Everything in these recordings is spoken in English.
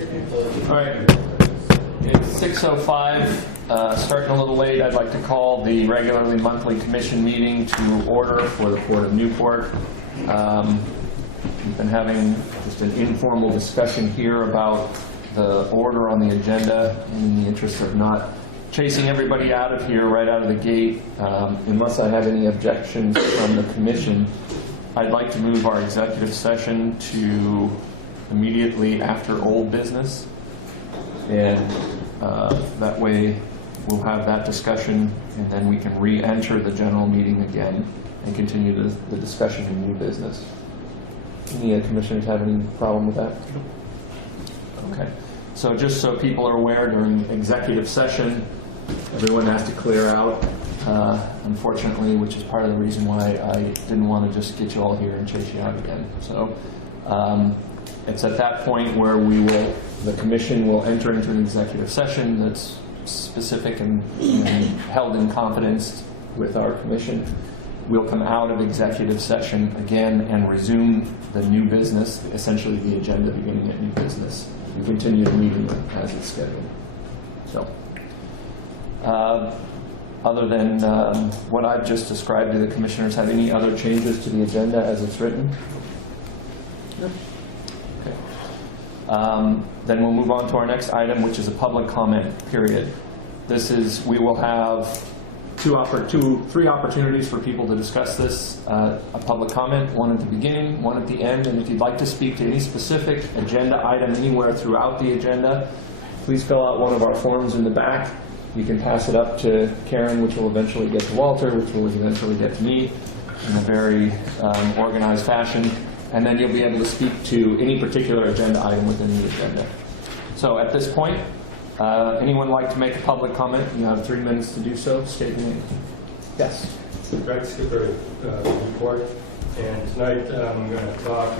All right, it's 6:05, starting a little late. I'd like to call the regularly monthly commission meeting to order for the Port of Newport. We've been having just an informal discussion here about the order on the agenda in the interest of not chasing everybody out of here right out of the gate. Unless I have any objections from the commission, I'd like to move our executive session to immediately after old business. And that way we'll have that discussion and then we can re-enter the general meeting again and continue the discussion in new business. Any commissioners have any problem with that? Okay. So just so people are aware, during executive session, everyone has to clear out, unfortunately, which is part of the reason why I didn't want to just get you all here and chase you out again. So it's at that point where the commission will enter into an executive session that's specific and held in confidence with our commission. We'll come out of executive session again and resume the new business, essentially the agenda beginning at new business, and continue the meeting as it's scheduled. So, other than what I've just described, do the commissioners have any other changes to the agenda as it's written? No. Okay. Then we'll move on to our next item, which is a public comment period. We will have three opportunities for people to discuss this. A public comment, one at the beginning, one at the end, and if you'd like to speak to any specific agenda item anywhere throughout the agenda, please fill out one of our forms in the back. You can pass it up to Karen, which will eventually get to Walter, which will eventually get to me in a very organized fashion, and then you'll be able to speak to any particular agenda item within the agenda. So at this point, anyone like to make a public comment? You have 3 minutes to do so. State your name. Yes. Greg Skipper, report. And tonight I'm going to talk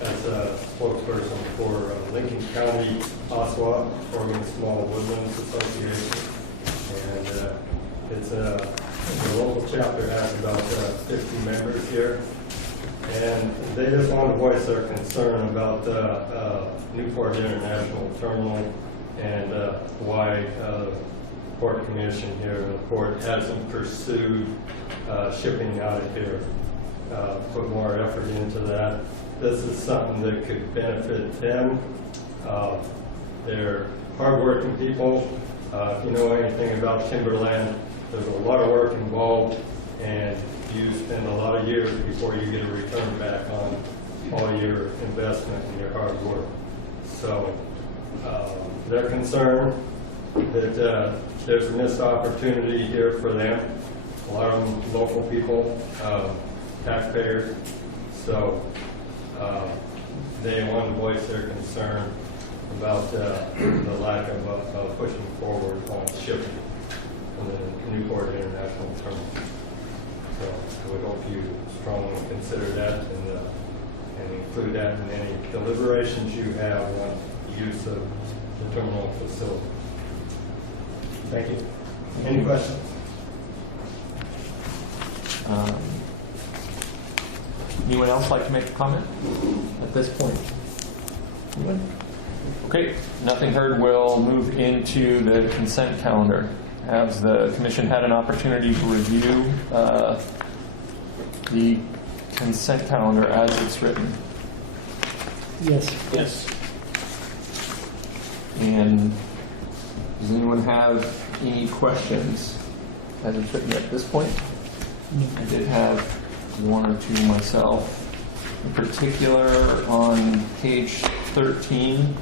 as a spokesperson for Lincoln County, Ossawa, Oregon Small Woodlands Association. And it's the local chapter has about 50 members here. And they just want to voice their concern about Newport International Terminal and why the Port Commission here in the port hasn't pursued shipping out of here, put more effort into that. This is something that could benefit them. They're hardworking people. If you know anything about timberland, there's a lot of work involved, and you spend a lot of years before you get a return back on all your investment and your hard work. So they're concerned that there's a missed opportunity here for them. A lot of them local people, taxpayers. So they want to voice their concern about the lack of pushing forward on shipping from the Newport International Terminal. So I would hope you strongly consider that and include that in any deliberations you have on the use of the terminal facility. Thank you. Any questions? Anyone else like to make a comment at this point? Anyone? Okay, nothing heard. We'll move into the consent calendar. Has the commission had an opportunity to review the consent calendar as it's written? Yes. Yes. And does anyone have any questions as it's written at this point? I did have one or two myself. In particular, on page 13,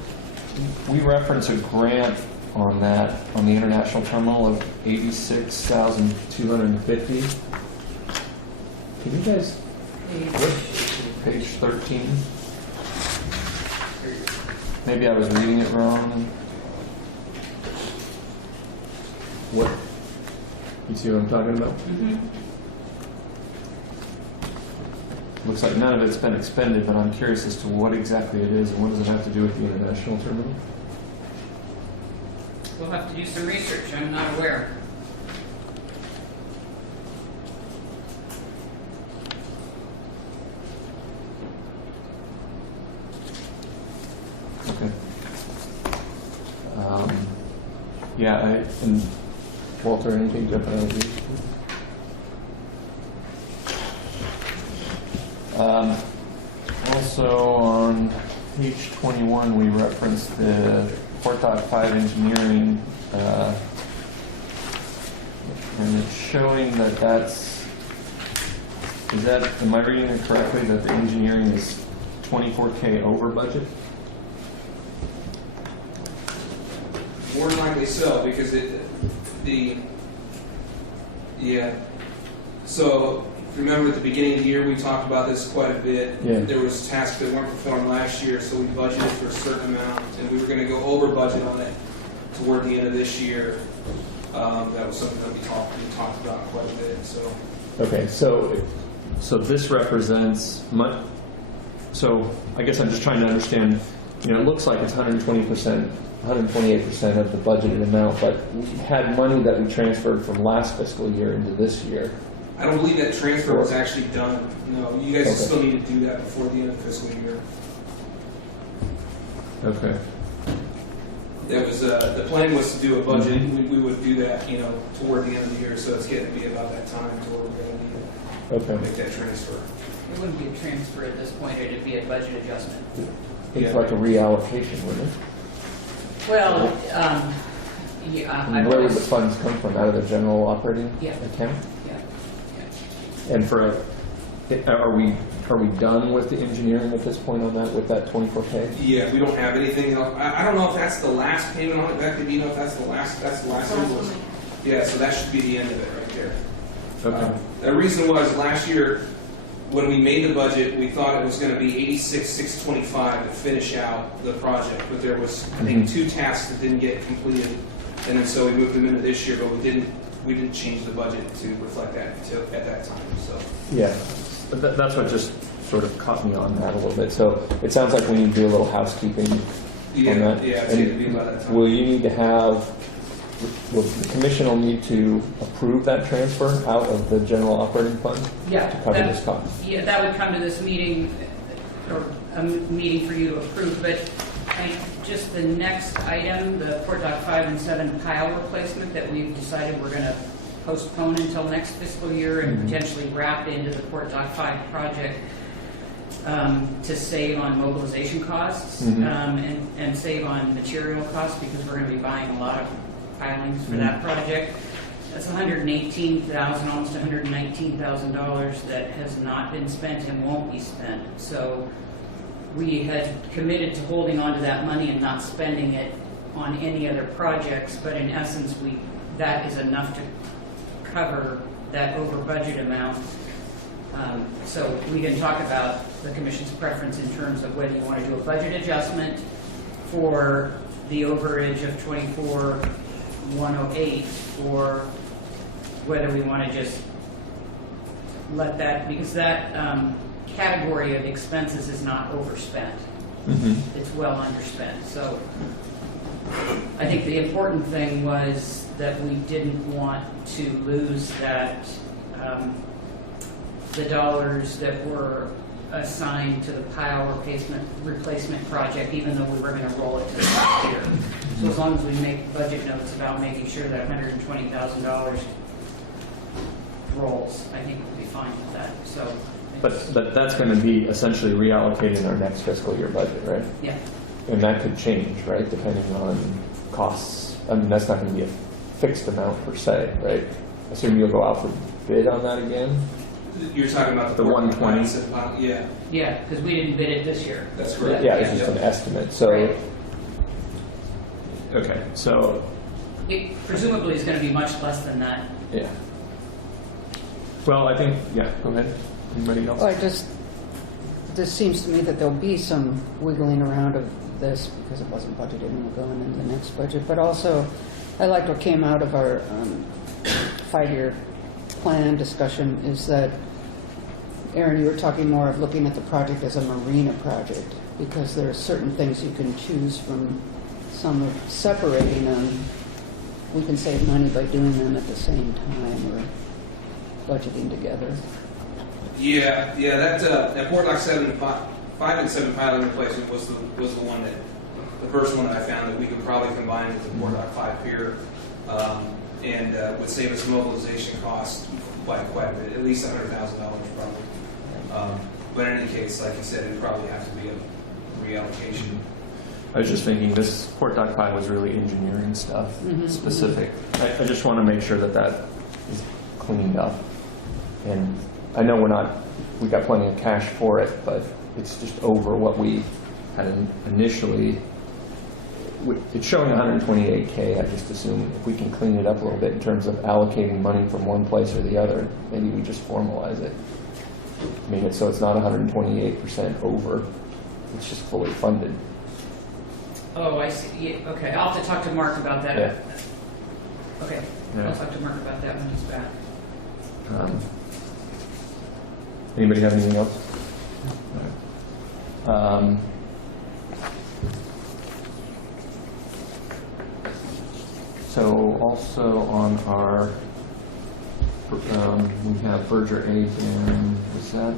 we reference a grant on that, on the international terminal of $86,250. Can you guys look page 13? Maybe I was reading it wrong. What? You see what I'm talking about? Mm-hmm. Looks like none of it's been expended, but I'm curious as to what exactly it is and what does it have to do with the international terminal? We'll have to do some research. I'm not aware. Okay. Yeah, and Walter, anything different? Also on page 21, we referenced the Port Dock 5 engineering, and it's showing that am I reading it correctly, that the engineering is $24K over budget? More than likely so, because so remember at the beginning of the year, we talked about this quite a bit. Yeah. There was tasks that weren't performed last year, so we budgeted for a certain amount, and we were going to go over budget on it toward the end of this year. That was something that we talked about quite a bit, so. Okay, so this represents so I guess I'm just trying to understand, it looks like it's 120%, 128% of the budgeted amount, but we had money that we transferred from last fiscal year into this year. I don't believe that transfer was actually done. No, you guys Okay. still need to do that before the end of the fiscal year. Okay. That was, the plan was to do a budget, we would do that, toward the end of the year, so it's getting to be about that time to where we're going to need to Okay. make that transfer. It wouldn't be a transfer at this point, it'd be a budget adjustment. It's like a reallocation, wouldn't it? Well, And where would the funds come from? Out of the general operating Yeah. account? Yeah. And are we done with the engineering at this point on that, with that 24K? Yeah, we don't have anything else. I don't know if that's the last payment on it, that could be, if that's the last invoice. Yeah, so that should be the end of it right there. Okay. The reason was last year, when we made the budget, we thought it was going to be $86,625 to finish out the project, but there was, I think, 2 tasks that didn't get completed, and then so we moved them into this year, but we didn't change the budget to reflect that until at that time. So Yeah, but that's what just sort of caught me on that a little bit. So it sounds like we need to do a little housekeeping on that. it's going to be about that time. Will you need to the commission will need to approve that transfer out of the general operating fund Yeah. to cover this cost? Yeah, that would come to this meeting, or a meeting for you to approve, but just the next item, the Port Dock 5 and 7 pile replacement that we've decided we're going to postpone until next fiscal year and potentially wrap into the Port Dock 5 project to save on mobilization costs and save on material costs, because we're going to be buying a lot of pilings for that project. That's $118,000, almost $119,000 that has not been spent and won't be spent. So we had committed to holding on to that money and not spending it on any other projects, but in essence, that is enough to cover that over budget amount. So we can talk about the commission's preference in terms of whether you want to do a budget adjustment for the overage of 24,108, or whether we want to just let that, because that category of expenses is not overspent. It's well underspent. So I think the important thing was that we didn't want to lose that, the dollars that were assigned to the pile replacement project, even though we were going to roll it to the next year. So as long as we make budget notes about making sure that $120,000 rolls, I think we'll be fine with that. So, But that's going to be essentially reallocated in our next fiscal year budget, right? yeah. And that could change, right, depending on costs. I mean, that's not going to be a fixed amount per se, right? I assume you'll go out for bid on that again? You're talking about The 120? Yeah, Yeah, because we didn't bid it this year. that's correct. Yeah, it's just an estimate, so. Right. Okay, so, It presumably is going to be much less than that. yeah. Well, I think, yeah, go ahead. Anybody else? Well, this seems to me that there'll be some wiggling around of this because it wasn't budgeted and will go into the next budget. But also, I liked what came out of our 5-year plan discussion is that, Aaron, you were talking more of looking at the project as a marina project, because there are certain things you can choose from. Some of separating them, we can save money by doing them at the same time or budgeting together. Yeah, that Port Dock 5 and 7 piling replacement was the one that the first one that I found that we could probably combine with the Port Dock 5 pier, and would save us mobilization costs by quite a bit, at least $100,000 probably. But in any case, like you said, it'd probably have to be a reallocation. I was just thinking this Port Dock 5 was really engineering stuff, specific. I just want to make sure that that is cleaned up. And I know we got plenty of cash for it, but it's just over what we had initially. It's showing 128K. I just assume if we can clean it up a little bit in terms of allocating money from one place or the other, maybe we just formalize it. I mean, so it's not 128% over. It's just fully funded. Oh, I see. Yeah, okay, I'll have to talk to Mark about that. Yeah. Okay, Yeah. I'll talk to Mark about that when he's back. Anybody have anything else? So also on our, we have Berger 8 and what's that?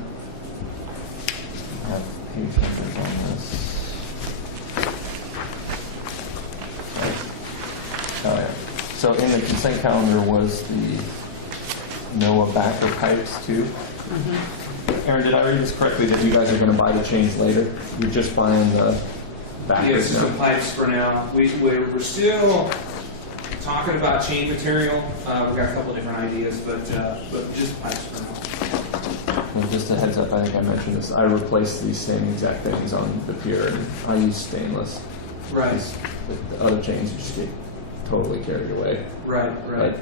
We have page numbers on this. Oh, yeah. So in the consent calendar was the NOAA backer pipes too. Aaron, did I read this correctly that you guys are going to buy the chains later? You're just buying the backers Yes, now? some pipes for now. We're still talking about chain material. We've got a couple different ideas, but just pipes for now. Well, just a heads up, I think I mentioned this. I replaced these same exact things on the pier, and I use stainless. Right, These- The other chains just get totally carried away. right. But,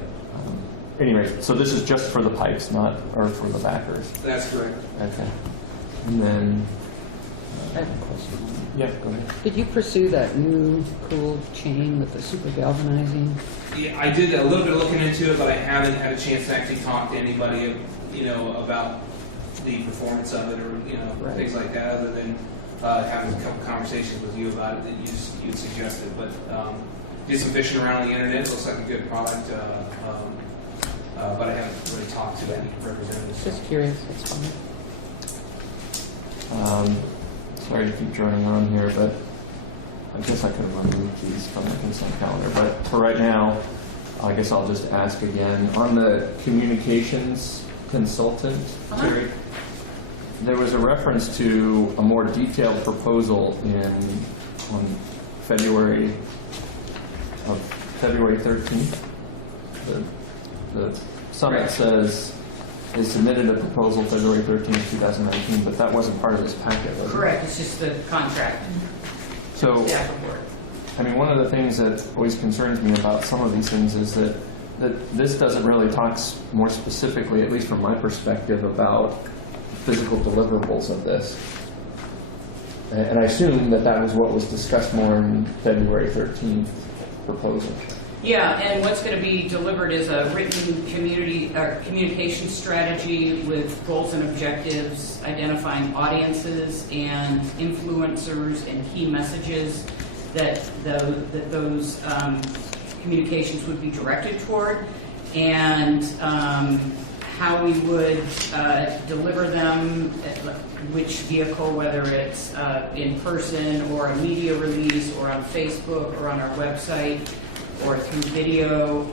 anyway, so this is just for the pipes, not, or for the backers. That's correct. Okay. And then, I have a question. yeah, go ahead. Did you pursue that new cool chain with the super galvanizing? Yeah, I did a little bit of looking into it, but I haven't had a chance to actually talk to anybody, about the performance of it or, Right. things like that, other than having a couple conversations with you about it that you suggested. But did some fishing around on the internet. It looks like a good product, but I haven't really talked to any representatives. Just curious, that's fine. Sorry to keep droning on here, but I guess I could have removed these from the consent calendar. But for right now, I guess I'll just ask again. On the communications consultant, Terry, there was a reference to a more detailed proposal on February 13th. The summit says they submitted a proposal February 13th, 2019, but that wasn't part of this packet, was it? Correct, it's just the contract, So, staff report. I mean, one of the things that always concerns me about some of these things is that this doesn't really talk more specifically, at least from my perspective, about physical deliverables of this. And I assume that was what was discussed more in February 13th proposal. Yeah, and what's going to be delivered is a written communication strategy with goals and objectives, identifying audiences and influencers and key messages that those communications would be directed toward, and how we would deliver them, which vehicle, whether it's in person or a media release or on Facebook or on our website or through video,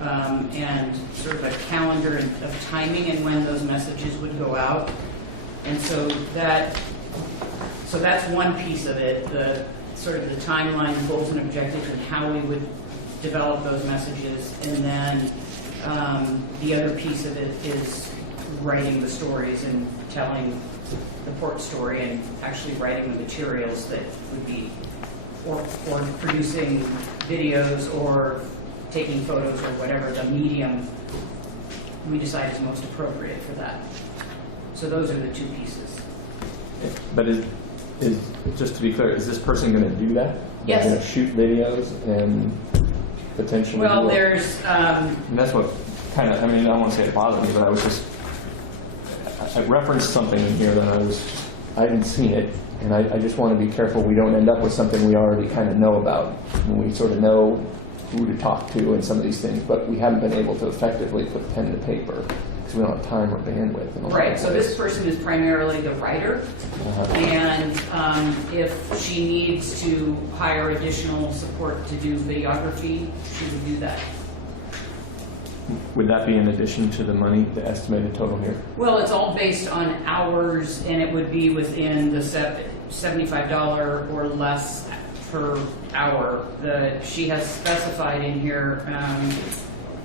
and sort of a calendar of timing and when those messages would go out. And so that's one piece of it, the sort of the timeline, goals and objectives, and how we would develop those messages. And then the other piece of it is writing the stories and telling the port story and actually writing the materials that would be, or producing videos or taking photos or whatever the medium we decide is most appropriate for that. So those are the two pieces. But is just to be clear, is this person going to do that? Yes. They're going to shoot videos and potentially Well, do it? there's, And that's what kind of, I mean, I don't want to say it bothered me, but I was just, I referenced something in here that I hadn't seen it, and I just want to be careful we don't end up with something we already kind of know about, and we sort of know who to talk to and some of these things, but we haven't been able to effectively put pen to paper. Because we don't have time or bandwidth. in a lot Right, of so ways. this person is primarily the writer, and if she needs to hire additional support to do videography, she would do that. Would that be in addition to the money, the estimated total here? Well, it's all based on hours, and it would be within the $75 or less per hour. She has specified in here,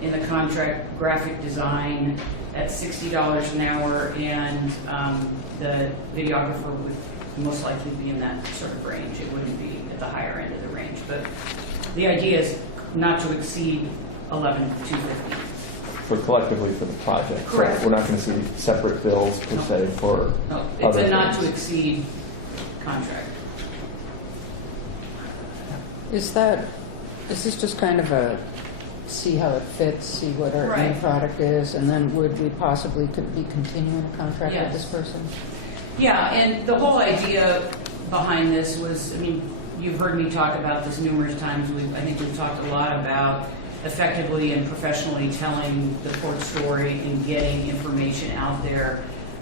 in the contract, graphic design at $60 an hour, and the videographer would most likely be in that sort of range. It wouldn't be at the higher end of the range, but the idea is not to exceed $11,250. For collectively for the project? So Correct. we're not going to see separate bills per se for No, it's other a not to things. exceed contract. Is this just kind of a see how it fits, see what our end Right. product is, and then would we possibly could be continuing a contract with Yes. this person? Yeah, and the whole idea behind this was, I mean, you've heard me talk about this numerous times. I think we've talked a lot about effectively and professionally telling the port story and getting information out there.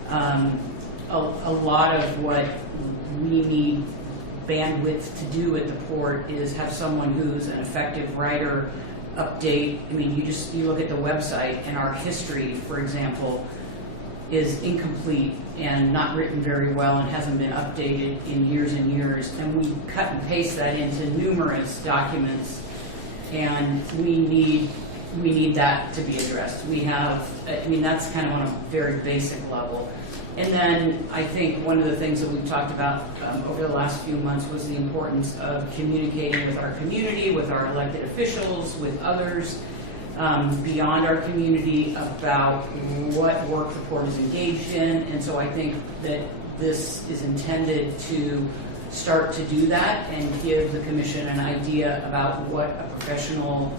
A lot of what we need bandwidth to do at the port is have someone who's an effective writer, update. I mean, you look at the website, and our history, for example, is incomplete and not written very well and hasn't been updated in years and years. And we cut and paste that into numerous documents, and we need that to be addressed. We have, I mean, that's kind of on a very basic level. And then I think one of the things that we've talked about over the last few months was the importance of communicating with our community, with our elected officials, with others beyond our community about what work the port is engaged in. And so I think that this is intended to start to do that and give the commission an idea about what a professional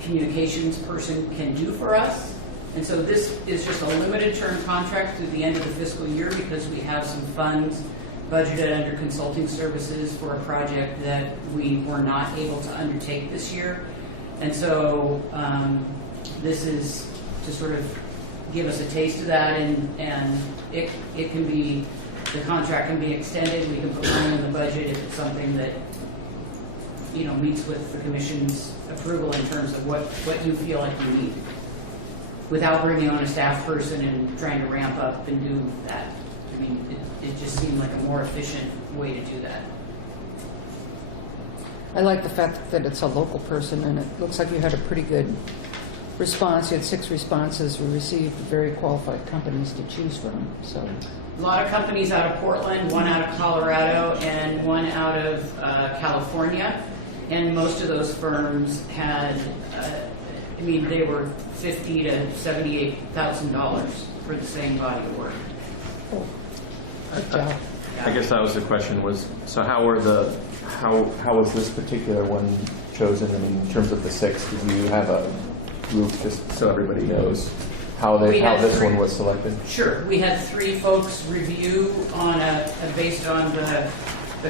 communications person can do for us. And so this is just a limited term contract through the end of the fiscal year because we have some funds budgeted under consulting services for a project that we were not able to undertake this year. And so this is to sort of give us a taste of that, and it can be, the contract can be extended. We can put money in the budget if it's something that, you know, meets with the commission's approval in terms of what you feel like you need, without bringing on a staff person and trying to ramp up and do that. I mean, it just seemed like a more efficient way to do that. I like the fact that it's a local person, and it looks like you had a pretty good response. You had 6 responses. We received very qualified companies to choose from. So, A lot of companies out of Portland, one out of Colorado, and one out of California. And most of those firms had, I mean, they were $50,000 to $78,000 for the same body of work. good job. I guess that was the question was, so how was this particular one chosen? I mean, in terms of the 6, did you have a group, just so everybody knows how We had this 3. one was selected? Sure, we had 3 folks review on based on the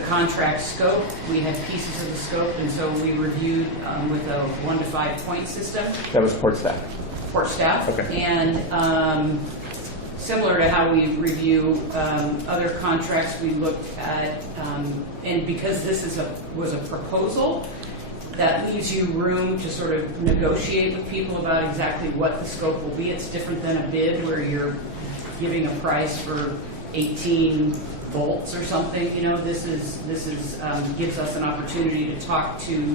contract scope. We had pieces of the scope, and so we reviewed with a 1 to 5 point system. That was port staff. Port staff. Okay. And similar to how we review other contracts, we looked at, and because this was a proposal, that leaves you room to sort of negotiate with people about exactly what the scope will be. It's different than a bid where you're giving a price for 18 volts or something. You know, this is gives us an opportunity to talk to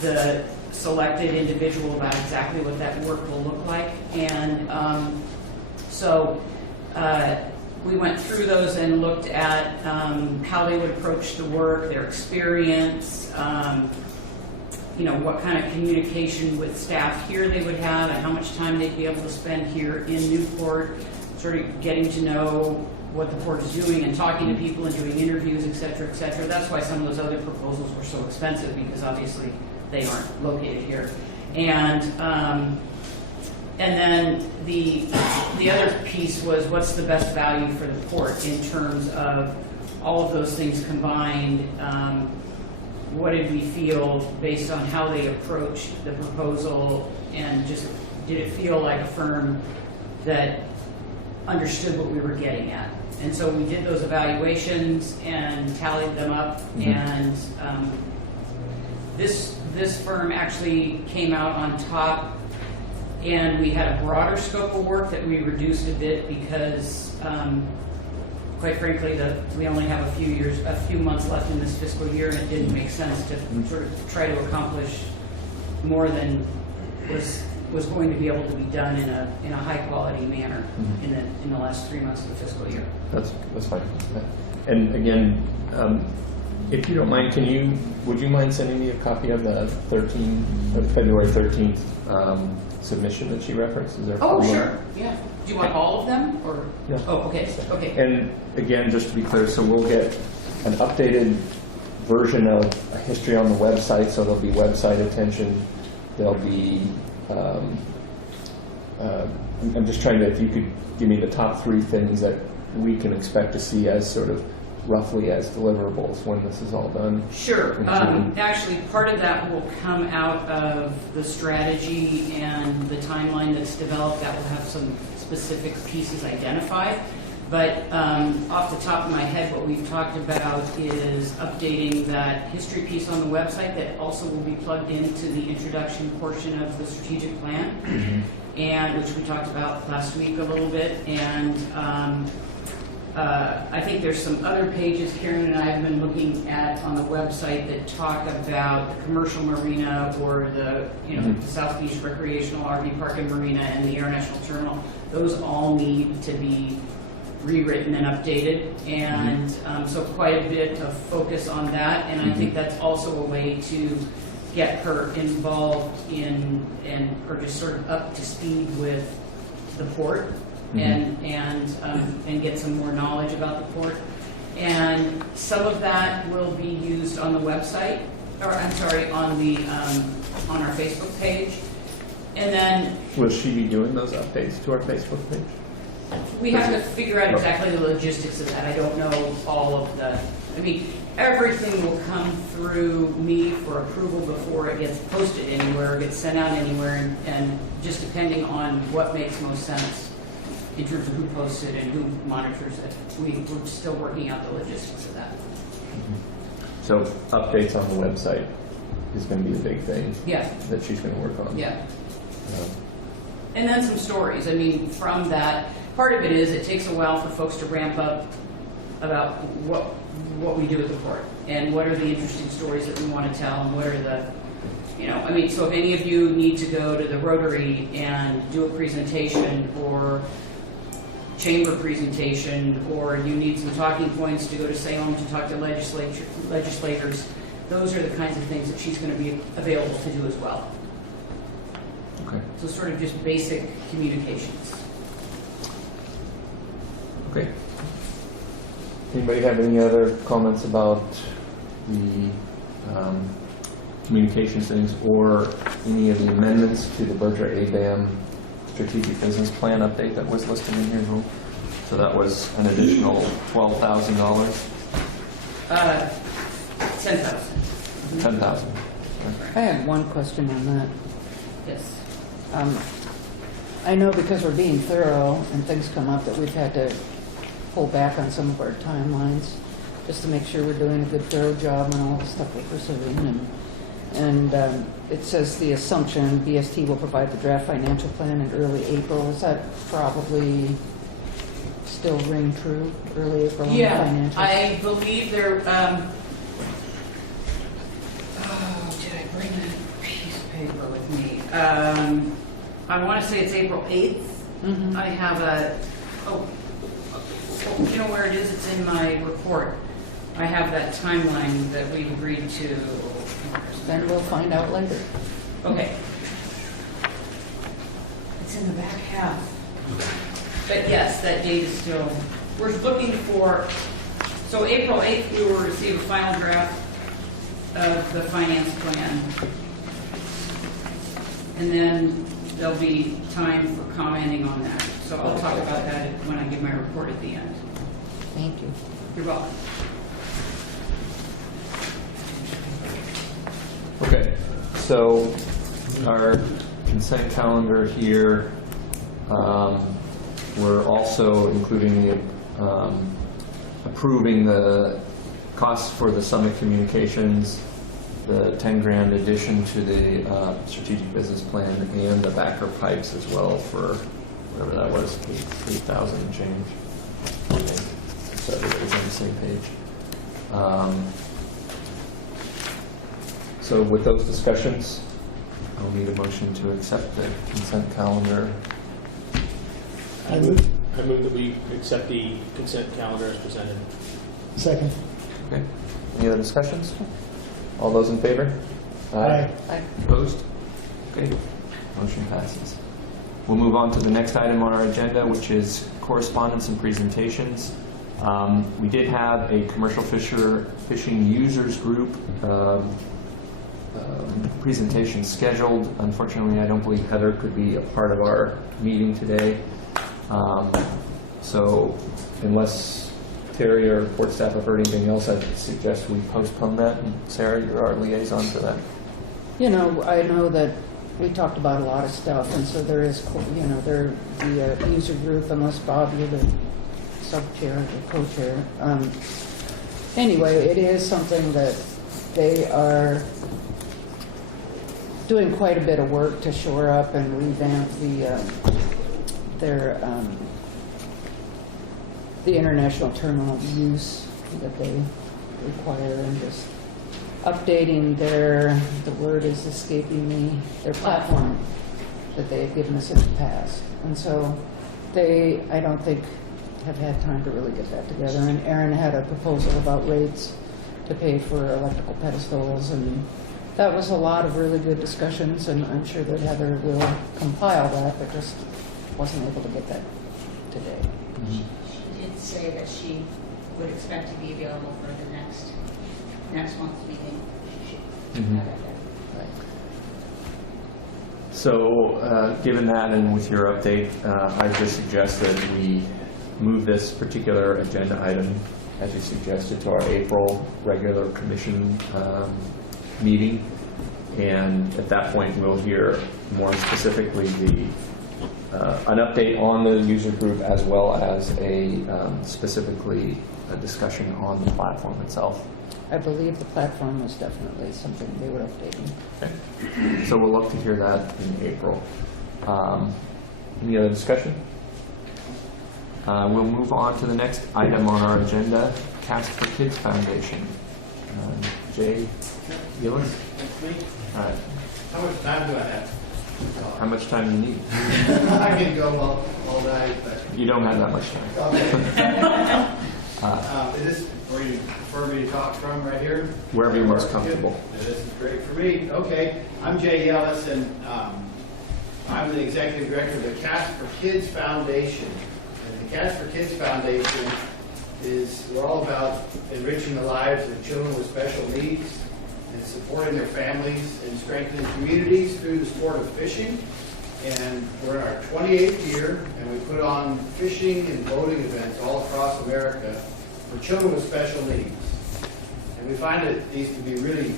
the selected individual about exactly what that work will look like. And so we went through those and looked at how they would approach the work, their experience, you know, what kind of communication with staff here they would have and how much time they'd be able to spend here in Newport, sort of getting to know what the port is doing and talking to people and doing interviews, et cetera, et cetera. That's why some of those other proposals were so expensive, because obviously they aren't located here. And then the other piece was, what's the best value for the port in terms of all of those things combined. What did we feel based on how they approached the proposal and just did it feel like a firm that understood what we were getting at? And so we did those evaluations and tallied them up, and this firm actually came out on top, and we had a broader scope of work that we reduced a bit because, quite frankly, we only have a few months left in this fiscal year, and it didn't make sense to sort of try to accomplish more than was going to be able to be done in a high quality manner in the last 3 months of the fiscal year. That's fine. And again, if you don't mind, would you mind sending me a copy of the February 13th submission that she referenced? Is there a Oh, problem? sure, yeah. Do you want all of them, or? Yeah. Oh, okay, okay. And again, just to be clear, so we'll get an updated version of a history on the website, so there'll be website attention, there'll be, I'm just trying to, if you could give me the top 3 things that we can expect to see as sort of roughly as deliverables when this is all done. Sure. Actually, part of that will come out of the strategy and the timeline that's developed. That will have some specific pieces identified. But off the top of my head, what we've talked about is updating that history piece on the website that also will be plugged into the introduction portion of the strategic plan, and which we talked about last week a little bit. And I think there's some other pages Karen and I have been looking at on the website that talk about the commercial marina or the the South Beach Recreational RV Park and Marina and the International Terminal. Those all need to be rewritten and updated, and so quite a bit of focus on that. And I think that's also a way to get her involved in or just sort of up to speed with the port. And get some more knowledge about the port. And some of that will be used on the website, or I'm sorry, on the on our Facebook page. And then Will she be doing those updates to our Facebook page? we have to figure out exactly the logistics of that. I don't know all of the, I mean, everything will come through me for approval before it gets posted anywhere, or gets sent out anywhere, and just depending on what makes most sense in terms of who posts it and who monitors it. We're still working out the logistics of that. So updates on the website is going to be a big thing Yeah, that she's going to work on. yeah. And then some stories. I mean, from that, part of it is it takes a while for folks to ramp up about what we do at the port and what are the interesting stories that we want to tell and what are the, I mean, so if any of you need to go to the Rotary and do a presentation or chamber presentation, or you need some talking points to go to Salem to talk to legislators, those are the kinds of things that she's going to be available to do as well. Okay. So sort of just basic communications. Okay. Anybody have any other comments about the communications things or any of the amendments to the Berger ABAM strategic business plan update that was listed in here? No? So that was an additional $12,000? 10,000. 10,000. I have one question on that. Yes. I know because we're being thorough and things come up that we've had to pull back on some of our timelines just to make sure we're doing a good thorough job on all the stuff we're pursuing. And it says the assumption BST will provide the draft financial plan in early April. Is that probably still ring true? Early April on the Yeah, financials? I believe there. Did I bring a piece of paper with me? I want to say it's April 8th. Mhm. I have you know where it is? It's in my report. I have that timeline that we've agreed to. Then we'll find out later. Okay. It's in the back half. But yes, that date is still, we're looking for, so April 8th, we will receive a final draft of the finance plan. And then there'll be time for commenting on that. So I'll talk about that when I give my report at the end. Thank you. You're welcome. Okay. So our consent calendar here. We're also including approving the costs for the Summit Communications, the 10 grand addition to the strategic business plan, and the backer pipes as well for whatever that was, 8,000 and change. So everybody's on the same page. So with those discussions, I'll need a motion to accept the consent calendar. I move that we accept the consent calendar as presented. Second. Okay. Any other discussions? All those in favor? Aye. Opposed? Okay. Motion passes. We'll move on to the next item on our agenda, which is correspondence and presentations. We did have a commercial fishing users group presentation scheduled. Unfortunately, I don't believe Heather could be a part of our meeting today. So unless Terry or port staff have heard anything else, I'd suggest we postpone that. And Sarah, you're our liaison for that. You know, I know that we talked about a lot of stuff, and so there is, you know, the user group, unless Bob, you're the sub-chair or co-chair. Anyway, it is something that they are doing quite a bit of work to shore up and revamp the international terminal use that they require, and just updating the word is escaping me, their platform that they've given us in the past. And so I don't think, have had time to really get that together. And Aaron had a proposal about rates to pay for electrical pedestals, and that was a lot of really good discussions, and I'm sure that Heather will compile that, but just wasn't able to get that today. She did say that she would expect to be available for the next month's meeting. She should have it there. So given that and with your update, I just suggest that we move this particular agenda item, as you suggested, to our April regular commission meeting. And at that point, we'll hear more specifically an update on the user group, as well as specifically a discussion on the platform itself. I believe the platform was definitely something they were updating. Okay. So we'll look to hear that in April. Any other discussion? We'll move on to the next item on our agenda, Cast for Kids Foundation. Jay Gillis? That's me. All right. How much time do I have? How much time do you need? I can go all night, but. You don't have that much time. Okay. Is this where you prefer me to talk from, right here? Wherever you're most comfortable. This is great for me. Okay. I'm Jay Ellis, and I'm the executive director of the Cast for Kids Foundation. And the Cast for Kids Foundation we're all about enriching the lives of children with special needs and supporting their families and strengthening communities through the sport of fishing. And we're in our 28th year, and we put on fishing and boating events all across America for children with special needs. And we find that these to be really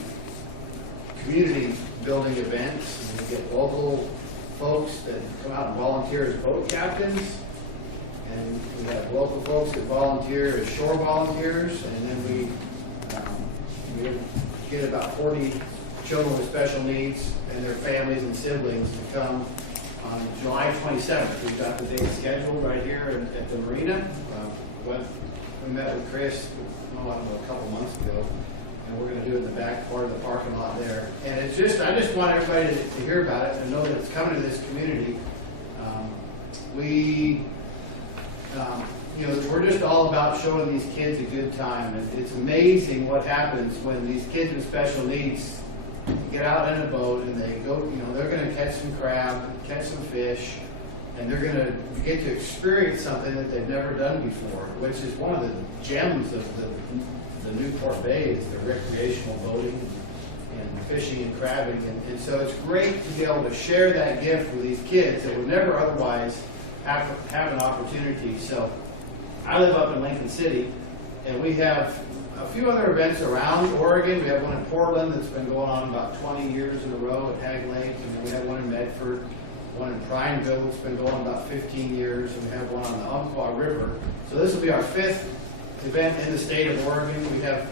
community-building events. And we get local folks that come out and volunteer as boat captains. And we have local folks that volunteer as shore volunteers, and then we get about 40 children with special needs and their families and siblings to come on July 27th. We've got the date scheduled right here at the marina. We met with Chris, I don't know, a couple months ago, and we're going to do it in the back part of the parking lot there. And I just want everybody to hear about it and know that it's coming to this community. We're just all about showing these kids a good time. And it's amazing what happens when these kids with special needs get out in a boat and they go, they're going to catch some crab, catch some fish, and they're going to get to experience something that they've never done before, which is one of the gems of the Newport Bay, is the recreational boating and fishing and crabbing. And so it's great to be able to share that gift with these kids that would never otherwise have an opportunity. So I live up in Lincoln City, and we have a few other events around Oregon. We have one in Portland that's been going on about 20 years in a row at Hag Lake, and then we have one in Medford, one in Prineville that's been going about 15 years, and we have one on the Umpqua River. So this will be our 5th event in the state of Oregon. We have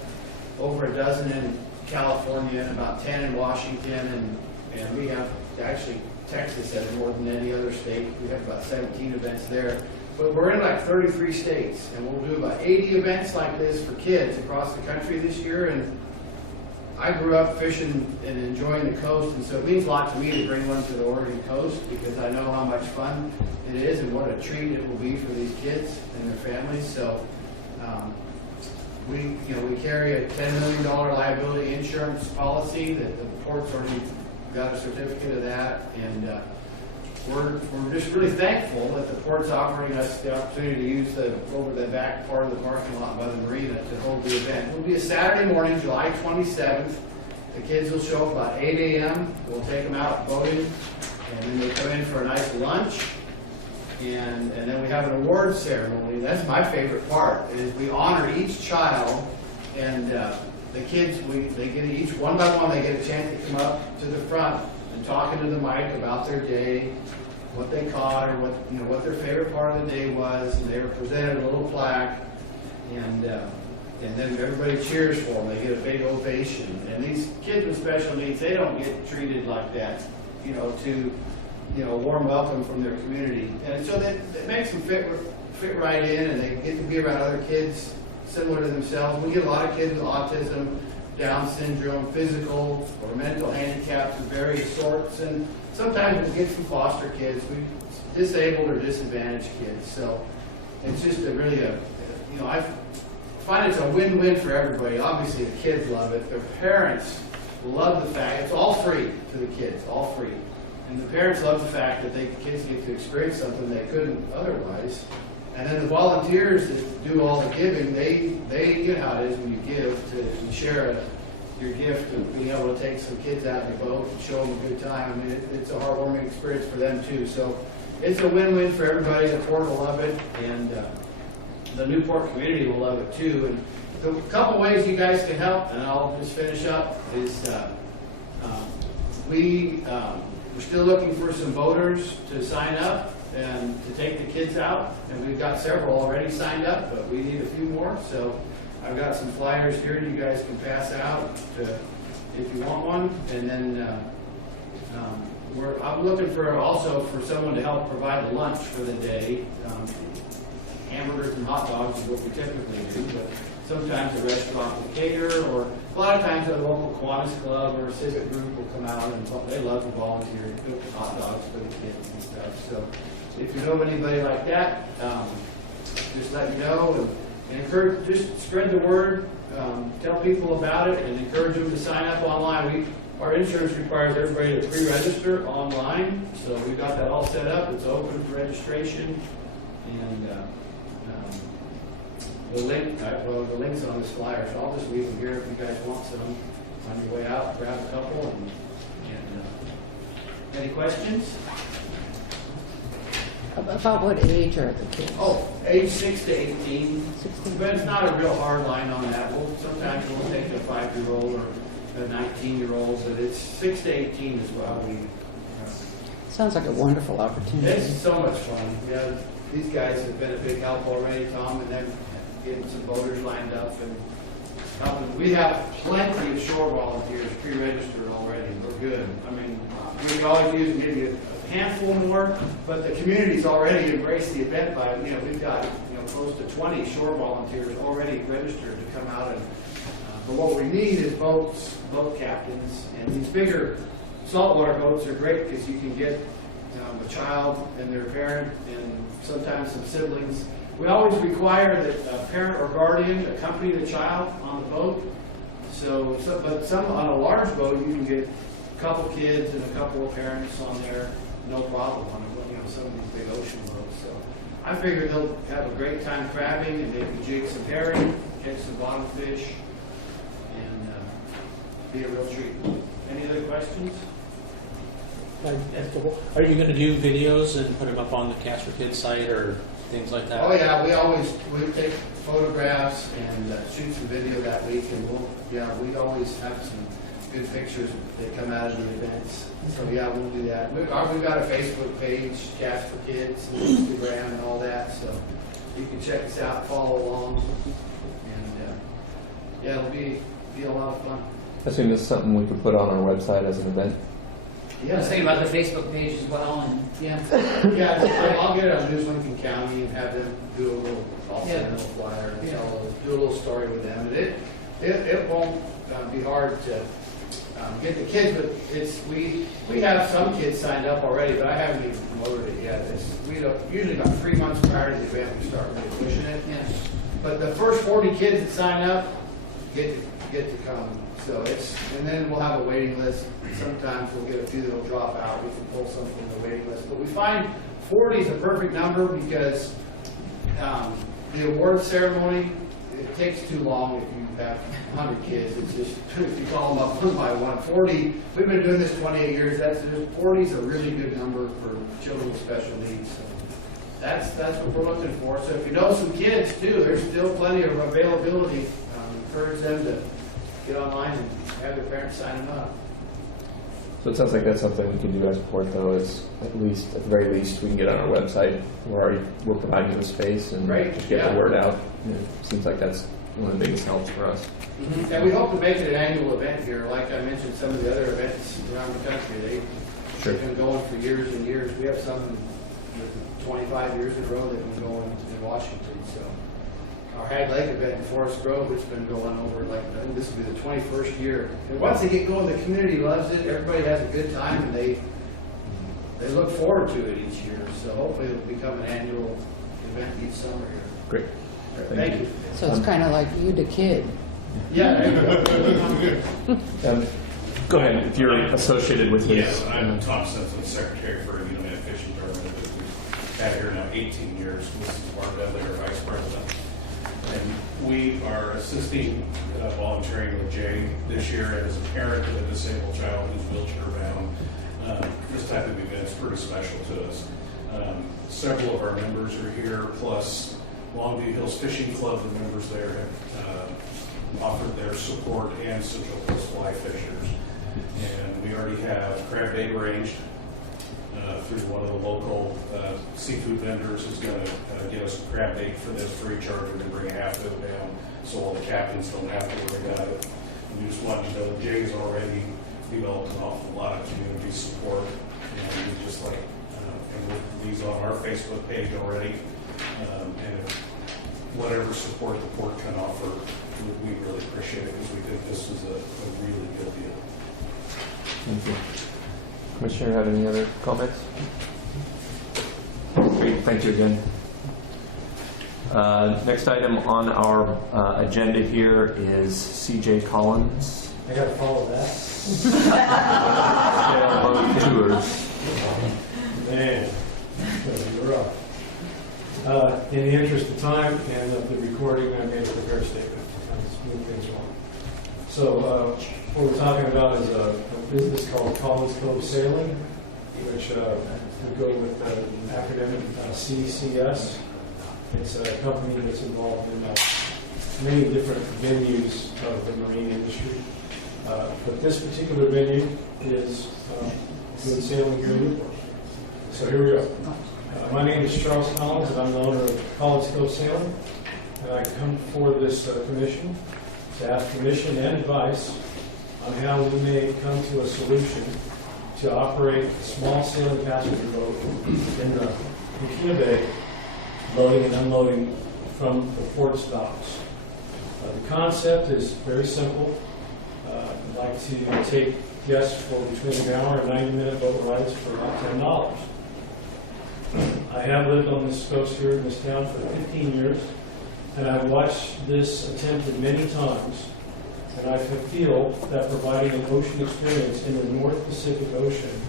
over a dozen in California and about 10 in Washington, and we have actually Texas has more than any other state. We have about 17 events there. But we're in like 33 states, and we'll do about 80 events like this for kids across the country this year. And I grew up fishing and enjoying the coast, and so it means a lot to me to bring one to the Oregon coast because I know how much fun it is and what a treat it will be for these kids and their families. So we carry a $10 million liability insurance policy that the port's already got a certificate of that, and we're just really thankful that the port's offering us the opportunity to use over the back part of the parking lot by the marina to hold the event. It'll be a Saturday morning, July 27th. The kids will show up about 8 a.m. We'll take them out boating, and then they come in for a nice lunch, and then we have an awards ceremony. That's my favorite part, is we honor each child, and the kids, they get each one by one, they get a chance to come up to the front and talk into the mic about their day, what they caught, or what their favorite part of the day was, and they were presented a little plaque, and then everybody cheers for them. They get a big ovation. And these kids with special needs, they don't get treated like that, a warm welcome from their community. And so that makes them fit right in, and they get to be around other kids similar to themselves. We get a lot of kids with autism, Down syndrome, physical or mental handicaps of various sorts, and sometimes we get some foster kids, disabled or disadvantaged kids. So it's just I find it's a win-win for everybody. Obviously, the kids love it. Their parents love the fact it's all free to the kids, all free. And the parents love the fact that the kids get to experience something they couldn't otherwise. And then the volunteers that do all the giving, they you know how it is when you give to share your gift of being able to take some kids out in your boat and show them a good time. I mean, it's a heartwarming experience for them too. So it's a win-win for everybody. The port will love it, and the Newport community will love it too. And a couple ways you guys can help, and I'll just finish up, is we're still looking for some voters to sign up and to take the kids out, and we've got several already signed up, but we need a few more. So I've got some flyers here you guys can pass out if you want one. And then I'm looking for someone to help provide the lunch for the day. Hamburgers and hot dogs is what we typically do, but sometimes a restaurant will cater, or a lot of times a local Kiwanis club or a civic group will come out, and they love to volunteer to cook hot dogs for the kids and stuff. So if you know of anybody like that, just let me know, and encourage, just spread the word, tell people about it, and encourage them to sign up online. Our insurance requires everybody to pre-register online, so we've got that all set up. It's open for registration, and the link's on this flyer, so I'll just leave them here if you guys want some on your way out. Grab a couple. And any questions? About what age are the kids? Oh, age 6 to 18. 16. But it's not a real hard line on that. Sometimes we'll take a 5-year-old or a 19-year-old, but it's 6 to 18 is what we. Sounds like a wonderful opportunity. It's so much fun. Yeah, these guys have been a big help already, Tom, and then getting some voters lined up and helping. We have plenty of shore volunteers pre-registered already. We're good. I mean, we can always use maybe a handful more, but the community's already embraced the event by, we've got, close to 20 shore volunteers already registered to come out. And but what we need is boat captains, and these bigger saltwater boats are great because you can get a child and their parent and sometimes some siblings. We always require that a parent or guardian accompany the child on the boat. But some on a large boat, you can get a couple kids and a couple of parents on there, no problem on some of these big ocean boats. So I figure they'll have a great time crabbing, and they can jig some herring, catch some bottom fish, and be a real treat. Any other questions? Are you going to do videos and put them up on the Cast for Kids site or things like that? Oh, yeah, we take photographs and shoot some video that week, and we always have some good pictures that come out of the events. So, yeah, we'll do that. We've got a Facebook page, Cast for Kids, and Instagram and all that, so you can check us out, follow along. And, yeah, it'll be a lot of fun. I assume this is something we could put on our website as an event. I was thinking about the Facebook page as well, and, yeah. Yeah, I'll get it on News Lincoln County and have them do a little, I'll send them a flyer and do a little story with them. And it won't be hard to get the kids, but we have some kids signed up already, but I haven't even promoted it yet. Usually about 3 months prior to the event, we start really pushing it. Yeah. But the first 40 kids that sign up get to come. So and then we'll have a waiting list. Sometimes we'll get a few that'll drop out. We can pull some from the waiting list. But we find 40 is a perfect number because the award ceremony, it takes too long if you have 100 kids. It's just, if you call them up one by one. 40, we've been doing this 28 years. 40 is a really good number for children with special needs. So that's what we're looking for. So if you know some kids too, there's still plenty of availability. Encourage them to get online and have their parents sign them up. So it sounds like that's something we can do as a port, though, is at the very least, we can get on our website. We're providing the space and just get the word out. It seems like that's one of the biggest helps for us. Mm-hmm. And we hope to make it an annual event here. Like I mentioned, some of the other events around the country, they've been going for years and years. We have some with 25 years in a row that have been going in Washington. So our Hag Lake event in Forest Grove, it's been going over, I think this will be the 21st year. And once they get going, the community loves it. Everybody has a good time, and they look forward to it each year. So hopefully it'll become an annual event each summer here. Great. Thank you. So it's kind of like you the kid. Yeah, there you go. Go ahead, if you're associated with his. Yes, I'm Tom Simpson, Secretary for United Fishing Tournament. We've had it here now 18 years. Mrs. Mark Dudley, our Vice President. And we are assisting volunteering with Jay this year as a parent of a disabled child who's wheelchair bound. This type of event is pretty special to us. Several of our members are here, plus Longview Hills Fishing Club, the members there have offered their support, and Central Hills Fly Fishers. And we already have crab bait arranged through one of the local seafood vendors who's going to give us a crab bait for this free charge. We're going to bring a half boat down so all the captains don't have to worry about it. And we just want to know Jay's already developed an awful lot of community support. And we just like, and these on our Facebook page already. And whatever support the port can offer, we really appreciate it because we think this is a really good deal. Thank you. Commissioner, have any other comments? Great, thank you again. Next item on our agenda here is C.J. Collins. I gotta follow that. Boat tours. Man, you're up. In the interest of time and of the recording, I made a prepare statement. I'll just move things along. So what we're talking about is a business called Collins Cove Sailing, which we go with the acronym CCS. It's a company that's involved in many different venues of the marine industry. But this particular venue is doing sailing here in Newport. So here we go. My name is Charles Collins, and I'm the owner of Collins Cove Sailing. And I come before this commission to ask permission and advice on how we may come to a solution to operate a small sailing passenger boat in the Yaquina Bay, loading and unloading from the port docks. The concept is very simple. I'd like to take guests for between an hour and 90-minute boat rides for about $10. I have lived on this coast here in this town for 15 years, and I've watched this attempted many times, and I feel that providing an ocean experience in the North Pacific Ocean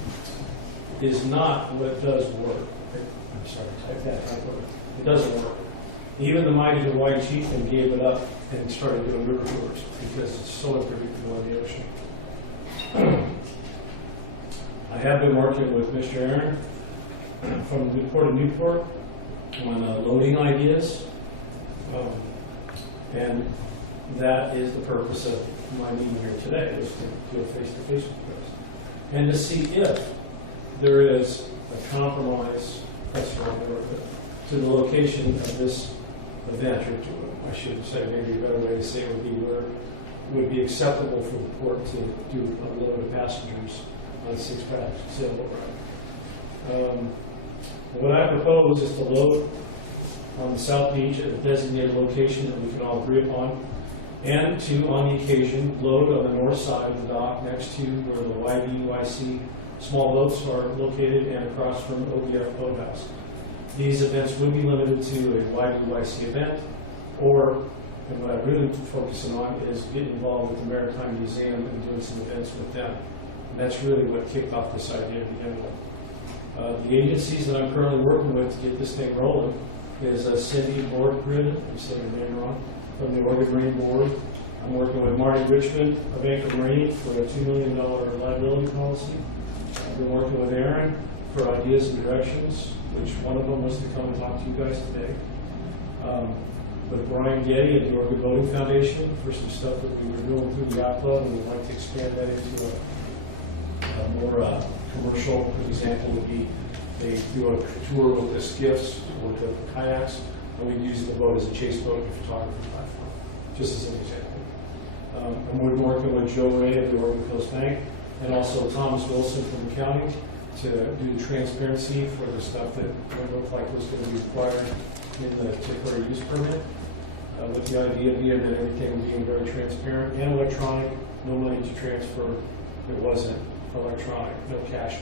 is not what does work. I'm sorry, type that typo. It doesn't work. Even the mighty Hawaii chieftain gave it up and started doing river tours because it's so unpredictable in the ocean. I have been working with Mr. Aaron from the Port of Newport on loading ideas. And that is the purpose of my meeting here today, is to do a face-to-face with us. And to see if there is a compromise to the location of this event, or I should say, maybe a better way to say it would be where it would be acceptable for the port to do a load of passengers on a six-pack sailboat ride. What I propose is to load on the South Beach at a designated location that we can all agree upon, and to, on the occasion, load on the north side of the dock next to where the YBYC small boats are located and across from OBF Boathouse. These events would be limited to a YBYC event, or, and what I'm really focusing on is getting involved with the Maritime Museum and doing some events with them. And that's really what kicked off this idea to begin with. The agencies that I'm currently working with to get this thing rolling is Cindy Borgrid, I'm saying her name wrong, from the Oregon Marine Board. I'm working with Marty Richmond of Anchor Marine for a $2 million liability policy. I've been working with Aaron for ideas and directions, which one of them was to come and talk to you guys today. With Brian Getty at the Oregon Boating Foundation for some stuff that we were doing through the yacht club, and we'd like to expand that into a more commercial. An example would be they do a tour with the skiffs or the kayaks, and we use the boat as a chase boat and photography platform, just as an example. I'm working with Joe Ray of the Oregon Coast Bank, and also Thomas Wilson from the county to do the transparency for the stuff that looked like was going to be required in the temporary use permit, with the idea being that everything being very transparent and electronic, no money to transfer. It wasn't electronic, no cash,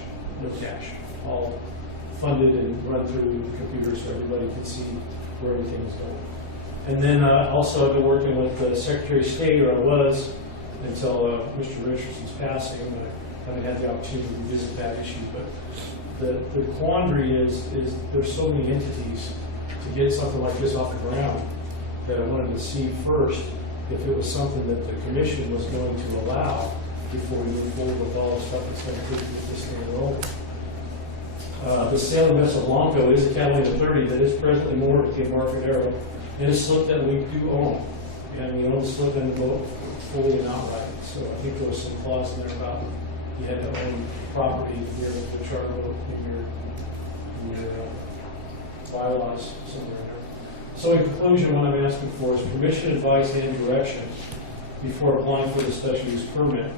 all funded and run through the computer so everybody could see where everything is going. And then also I've been working with the Secretary of State, or I was, until Mr. Richardson's passing, and I haven't had the opportunity to revisit that issue. But the quandary is there's so many entities to get something like this off the ground that I wanted to see first if it was something that the commission was going to allow before we move forward with all the stuff that's going to keep this thing rolling. The Salem Vessel Blanco is a Catalina 30 that is presently moored at the Embarcadero. It is a slip that we do own, and you own the slip in the boat fully and outright. So I think there was some clause in there about you had to own property to be able to charter boat in your bylaws somewhere in there. So in conclusion, what I'm asking for is permission, advice, and direction before applying for the special use permit.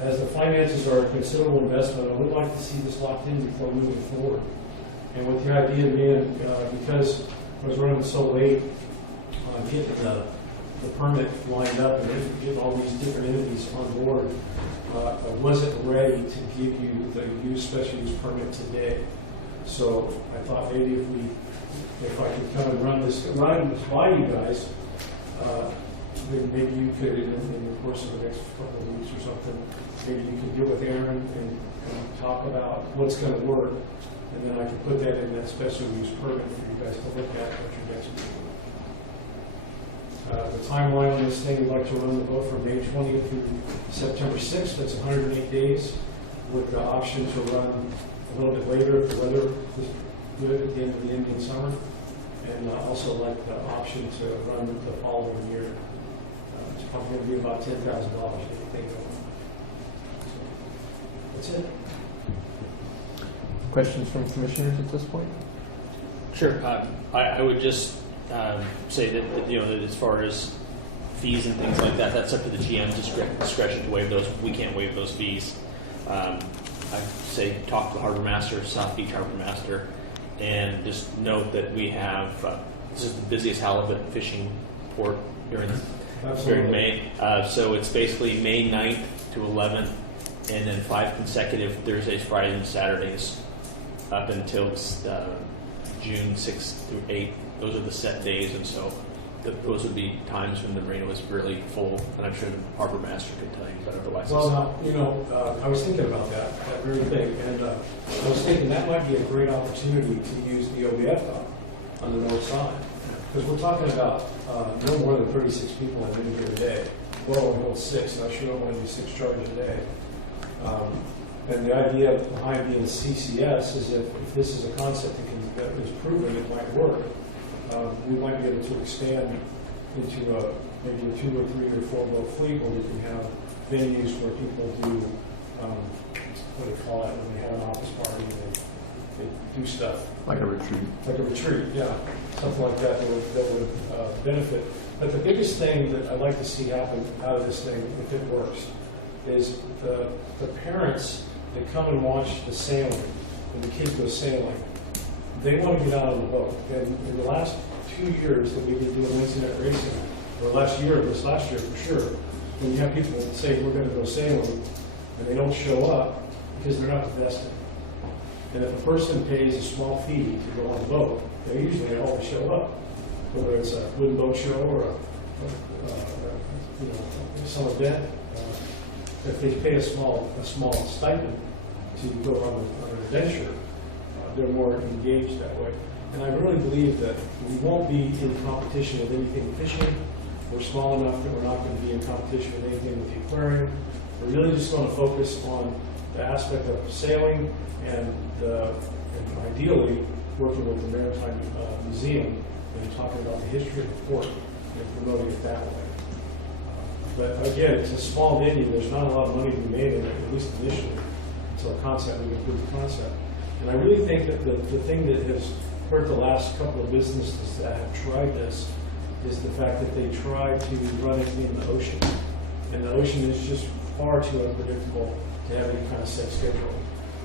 As the finances are a considerable investment, I would like to see this locked in before moving forward. And with the idea being, because I was running so late on getting the permit lined up and getting all these different entities on board, I wasn't ready to give you the special use permit today. So I thought maybe if I could come and run this by you guys, then maybe you could, in the course of the next couple of weeks or something, maybe you could get with Aaron and talk about what's going to work, and then I can put that in that special use permit for you guys to look at what your next meeting. The timeline on this thing, we'd like to run the boat from May 20th through September 6th. That's 108 days, with the option to run a little bit later if the weather is good at the end of the Indian summer, and also like the option to run the following year. It's probably going to be about $10,000 anything going. That's it. Questions from commissioners at this point? Sure. I would just say that, that as far as fees and things like that, that's up to the GM's discretion to waive those. We can't waive those fees. I say talk to the harbor master, South Beach harbor master, and just note that we have this is the busiest halibut fishing port during May. So it's basically May 9th to 11th, and then 5 consecutive Thursdays, Fridays, and Saturdays up until June 6th through 8th. Those are the set days, and so those would be times when the marina was really full, and I'm sure the harbor master could tell you, but otherwise. Well, I was thinking about that very thing, and I was thinking that might be a great opportunity to use the OBF dock on the north side, because we're talking about no more than 36 people in any given day. Well, we hold 6, and I sure don't want to do 6 charges a day. And the idea behind being CCS is if this is a concept that is proven it might work, we might be able to expand into maybe a 2 or 3 or 4 boat fleet where we can have venues where people do, what do you call it, when they have an office party and they do stuff. Like a retreat. Like a retreat, yeah, something like that that would benefit. But the biggest thing that I'd like to see happen out of this thing, if it works, is the parents that come and watch the sailing, when the kids go sailing, they want to get out on the boat. And in the last 2 years that we've been doing internet racing, or last year for sure, when you have people say we're going to go sailing, and they don't show up because they're not vested. And if a person pays a small fee to go on the boat, they usually always show up, whether it's a wooden boat show or some event. If they pay a small stipend to go on an adventure, they're more engaged that way. And I really believe that we won't be in competition with anything fishing. We're small enough that we're not going to be in competition with anything with the aquarium. We're really just going to focus on the aspect of sailing and ideally working with the Maritime Museum and talking about the history of the port and promoting it that way. But again, it's a small venue. There's not a lot of money to be made in it, at least initially, until we can prove the concept. And I really think that the thing that has hurt the last couple of businesses that have tried this is the fact that they tried to run it in the ocean. And the ocean is just far too unpredictable to have any kind of set schedule.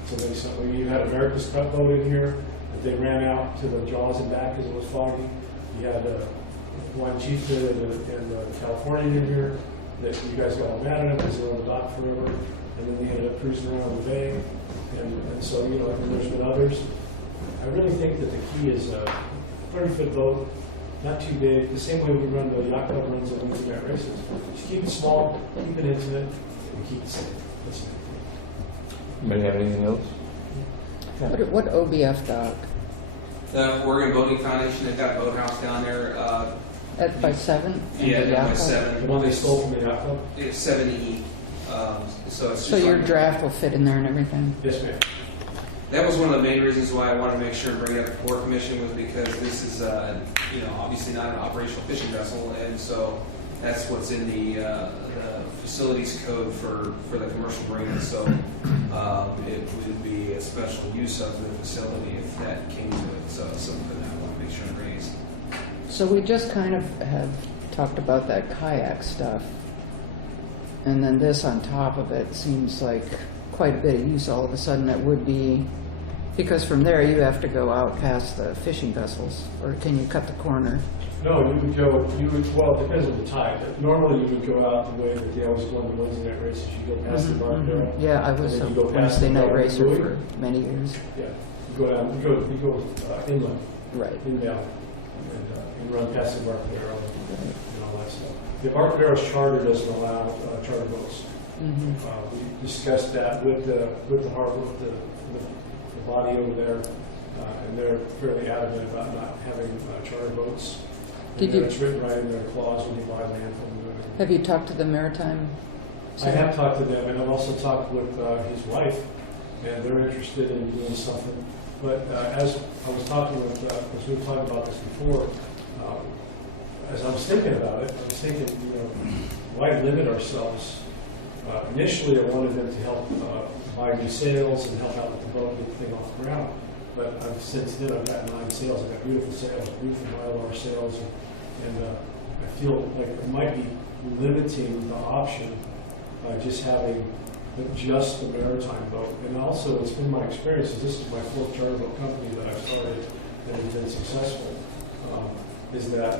So you had America's Cup boat in here, that they ran out to the Jaws and back because it was foggy. You had Hawaiian Chieftain and California in here, that you guys got all mad at them because they were on the dock forever. And then they ended up cruising around the bay. And so, and there's been others. I really think that the key is a 30-foot boat, not too big, the same way we run the yacht club runs on internet races. Just keep it small, keep it intimate, and keep it safe. That's it. Anybody have anything else? What OBF dock? The Oregon Boating Foundation, they've got a boathouse down there. By 7? Yeah, The by yacht club? 7. The one they stole from the yacht club? It's 70. So it's So just your like- draft will fit in there and everything? Yes, ma'am. That was one of the main reasons why I wanted to make sure and bring it up to Port Commission, was because this is, obviously not an operational fishing vessel, and so that's what's in the facilities code for the commercial marina. So it would be a special use of the facility if that came to it. So it's something I want to make sure and raise. So we just kind of have talked about that kayak stuff. And then this on top of it seems like quite a bit of use all of a sudden. That would be, because from there you have to go out past the fishing vessels, or can you cut the corner? No, well, it depends on the tide. Normally you would go out the way that they always go on the Wednesday night races. You go past the Barcadero. Yeah, I was and a then you go past Wednesday the night Garden racer Buoy. for many years. Yeah, you go down, you go inland, Right. inbound, and you run past the Barcadero and all that stuff. The Barcadero's charter doesn't allow charter boats. Mhm. We discussed that with the harbor, with the body over there, and they're fairly adamant about not having charter boats. Did And you- It's written right in their clause when you buy land from them. Have you talked to the Maritime? I have talked to them, and I've also talked with his wife, and they're interested in doing something. But as I was talking with, as we were talking about this before, as I was thinking about it, I was thinking, why limit ourselves? Initially, I wanted them to help buy new sails and help out with the boat, get the thing off the ground. But since then, I've got 9 sails. I've got beautiful sails, beautiful Mylar sails, and I feel like it might be limiting the option by just having just the maritime boat. And also, it's been my experience, this is my 4th charter boat company that I've started that has been successful, is that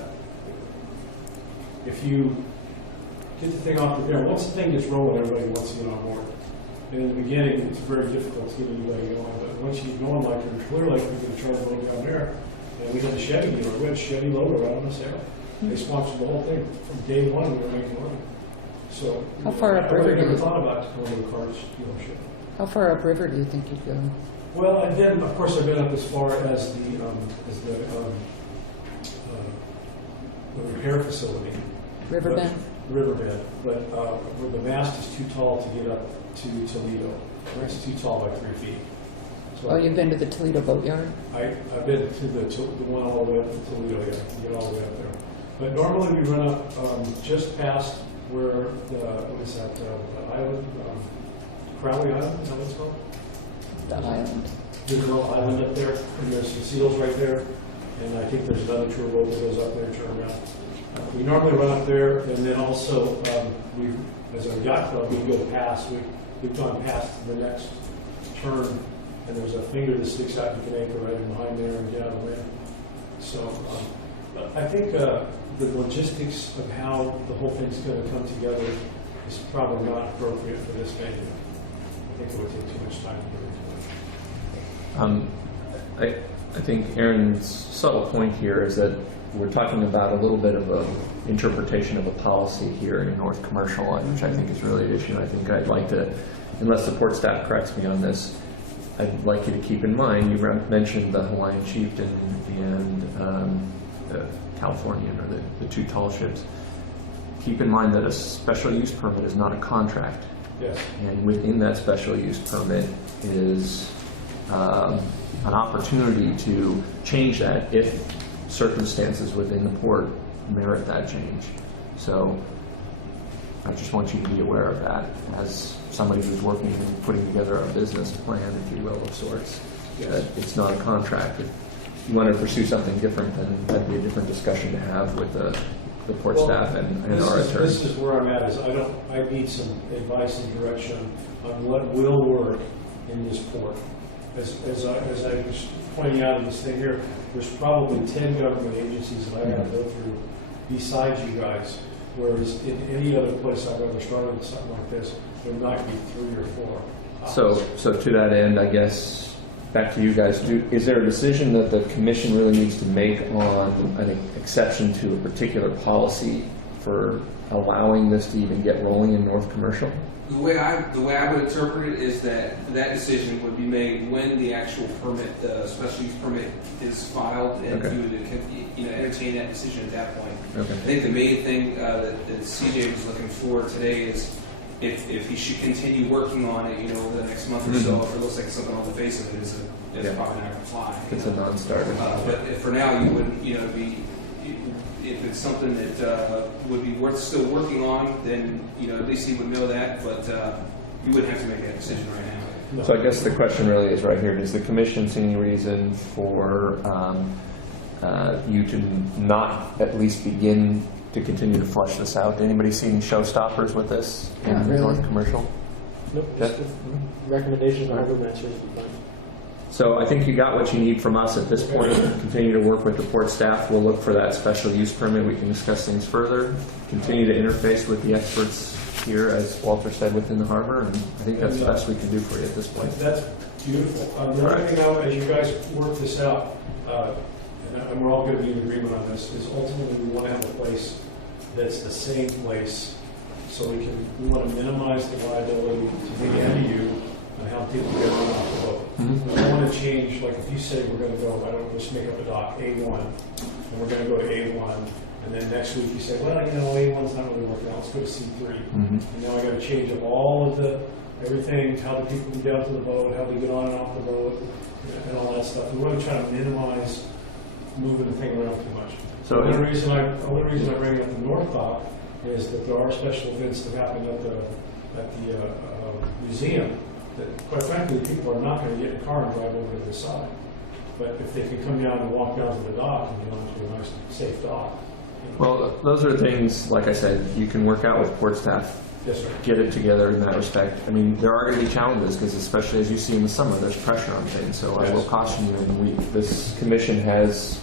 if you get the thing off the ground, once the thing gets rolling, everybody wants to get on board. And in the beginning, it's very difficult to get anybody going, but once you get going, like in Clear Lake, we can charter boat down there, and we had the Chevy dealer, we had Chevy loader right on the sail. They sponsored the whole thing. From day one, we were making money. So, How far upriver I do never you- thought about going to a car dealership. How far upriver do you think you'd go? Well, and then, of course, I've been up as far as the repair facility. Riverbend? riverbed, but where the mast is too tall to get up to Toledo. It's too tall by 3 feet. So Oh, you've been to the Toledo Boatyard? I've been to the one all the way up to Toledo, yeah, you get all the way up there. But normally we run up just past where what is that, the island, Crowley Island, is that what it's called? The island. There's a little island up there, and there's some seals right there, and I think there's another tour boat that goes up there and turn around. We normally run up there, and then also, as a yacht club, we go past, we've gone past the next turn, and there's a finger that sticks out, you can anchor right in behind there and get out of the way. So, I think the logistics of how the whole thing's going to come together is probably not appropriate for this venue. I think it would take too much time to do it. I think Aaron's subtle point here is that we're talking about a little bit of a interpretation of a policy here in North Commercial, which I think is really an issue. I think I'd like to, unless the port staff corrects me on this, I'd like you to keep in mind, you mentioned the Hawaiian Chieftain and the Californian, or the two tall ships. Keep in mind that a special use permit is not a contract. Yes. And within that special use permit is an opportunity to change that if circumstances within the port merit that change. So I just want you to be aware of that as somebody who's working and putting together a business plan, if you will, of sorts. That it's not a contract. If you want to pursue something different, then that'd be a different discussion to have with the port staff and our attorney. This is where I'm at, is I need some advice and direction on what will work in this port. As I was pointing out in this thing here, there's probably 10 government agencies that I got to go through besides you guys, whereas in any other place I've ever started with something like this, there might be 3 or 4. So to that end, I guess, back to you guys, is there a decision that the commission really needs to make on an exception to a particular policy for allowing this to even get rolling in North Commercial? The way I would interpret it is that decision would be made when the actual permit, the special use permit, is filed, and Okay. you would entertain that decision at that point. Okay. I think the main thing that CJ was looking for today is if he should continue working on it, over the next month or so. Mhm. If it looks like something on the face of it is Yeah. probably not going to fly. It's a non-starter. But for now, you wouldn't, if it's something that would be worth still working on, then, at least he would know that, but you wouldn't have to make that decision right now. So I guess the question really is right here, does the commission see any reason for you to not at least begin to continue to flush this out? Anybody see any showstoppers with this in Not really. North Commercial? Nope, just the recommendations by Harbor Master is fine. So I think you got what you need from us at this point. Continue to work with the port staff. We'll look for that special use permit. We can discuss things further. Continue to interface with the experts here, as Walter said, within the harbor, and I think that's the best we can do for you at this point. That's beautiful. The only thing, as you guys work this out, and we're all going to be in agreement on this, is ultimately we want to have a place that's the same place, so we want to minimize the liability to me and to you on how people get on off the boat. We don't want to change, like if you say we're going to go, I don't just make up a dock, A1, and we're going to go to A1, and then next week you say, well, A1's not really working out, let's go to C3. And now I got to change up all of everything, how the people get down to the boat, how they get on and off the boat, and all that stuff. We want to try to minimize moving the thing around too much. So The only reason I bring up the North Dock is that there are special events that happen at the museum that, quite frankly, people are not going to get in a car and drive over to the side. But if they can come down and walk down to the dock and get onto a nice, safe dock. Well, those are things, like I said, you can work out with port staff. Yes, sir. Get it together in that respect. I mean, there are going to be challenges because, especially as you see in the summer, there's pressure on things. So I will caution you. And this commission has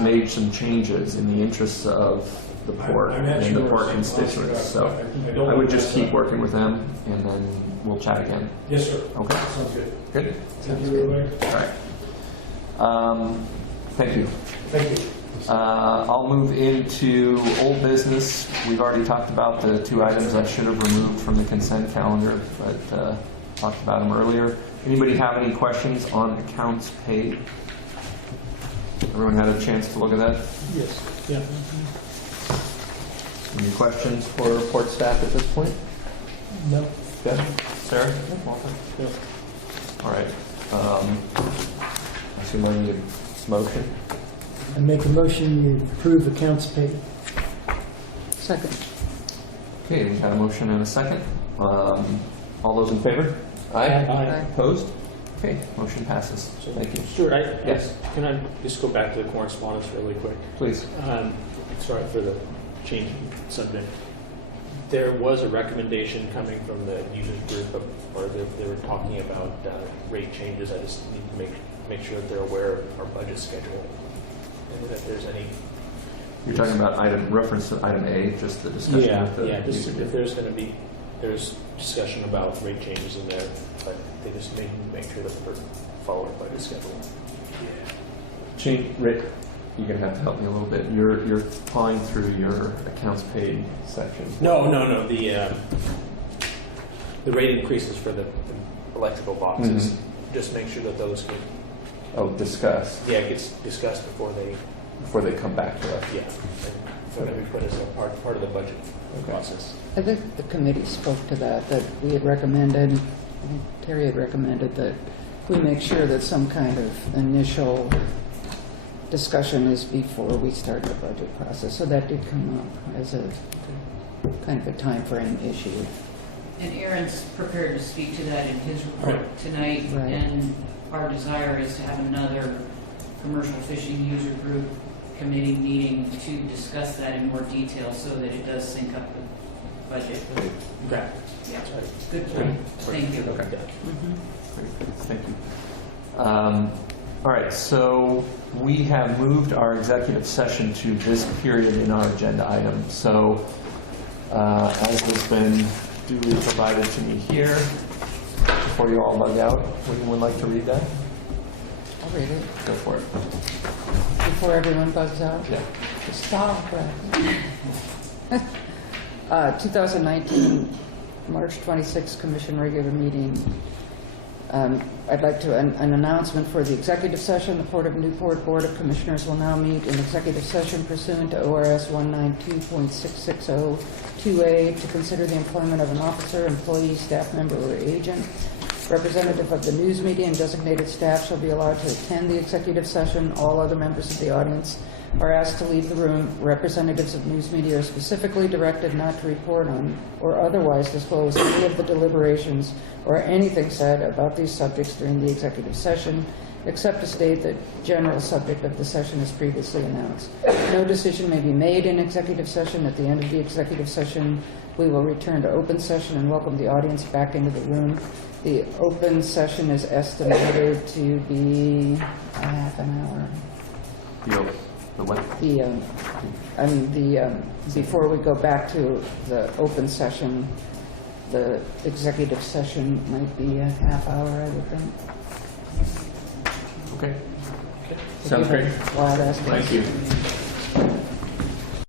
made some changes in the interests of the port and the port constituents. So I would just keep working with them, and then we'll chat again. Yes, sir. Okay. Sounds good. Good. Thank you, everybody. All right. Thank you. Thank you. I'll move into old business. We've already talked about the 2 items I should have removed from the consent calendar, but talked about them earlier. Anybody have any questions on accounts paid? Everyone had a chance to look at that? Yes. Yeah. Any questions for report staff at this point? No. Jeff? Sarah? Walter? No. All right. I assume I need a motion. I make a motion to approve accounts paid. Second. Okay, we have a motion and a second. All those in favor? Aye. Opposed? Okay, motion passes. Thank you. Stuart, Yes. can I just go back to the correspondence really quick? Please. Sorry for the change in subject. There was a recommendation coming from the users group, or they were talking about rate changes. I just need to make sure that they're aware of our budget schedule and that there's any. You're talking about reference to item A, just the discussion with the just user if there's going to be, there's discussion about rate changes in there, but they just make sure that we're following budget schedule. Rick, you're gonna have to help me a little bit. You're pawing through your accounts paid section. No. The rate increases for the electrical boxes. Just make sure that those get gets discussed before they come back to us. and so that we put as a part of the budget process. I think the committee spoke to that we had recommended, I think Terry had recommended that we make sure that some kind of initial discussion is before we start the budget process. So that did come up as a kind of a time frame issue. And Aaron's prepared to speak to that in his report tonight. Right. And our desire is to have another commercial fishing user group committee meeting to discuss that in more detail so that it does sync up with budget. Okay. Yeah, good point. Thank you. Okay. Mm-hmm. Thank you. All right, so we have moved our executive session to this period in our agenda item. So as has been duly provided to me here, before you all bug out, would anyone like to read that? I'll read it Go for it. before everyone bugs out. Yeah. Stop, Brad. 2019, March 26th Commission regular meeting. I'd like to, an announcement for the executive session. The Port of Newport Board of Commissioners will now meet in executive session pursuant to ORS 192.6602A to consider the employment of an officer, employee, staff member, or agent. Representative of the news media and designated staff shall be allowed to attend the executive session. All other members of the audience are asked to leave the room. Representatives of news media are specifically directed not to report on or otherwise disclose any of the deliberations or anything said about these subjects during the executive session, except to state that general subject of the session is previously announced. No decision may be made in executive session. At the end of the executive session, we will return to open session and welcome the audience back into the room. The open session is estimated to be a half an hour. The what? Before we go back to the open session, the executive session might be a half hour, I would think. Okay. Sounds great. Wild ass guess. Thank you.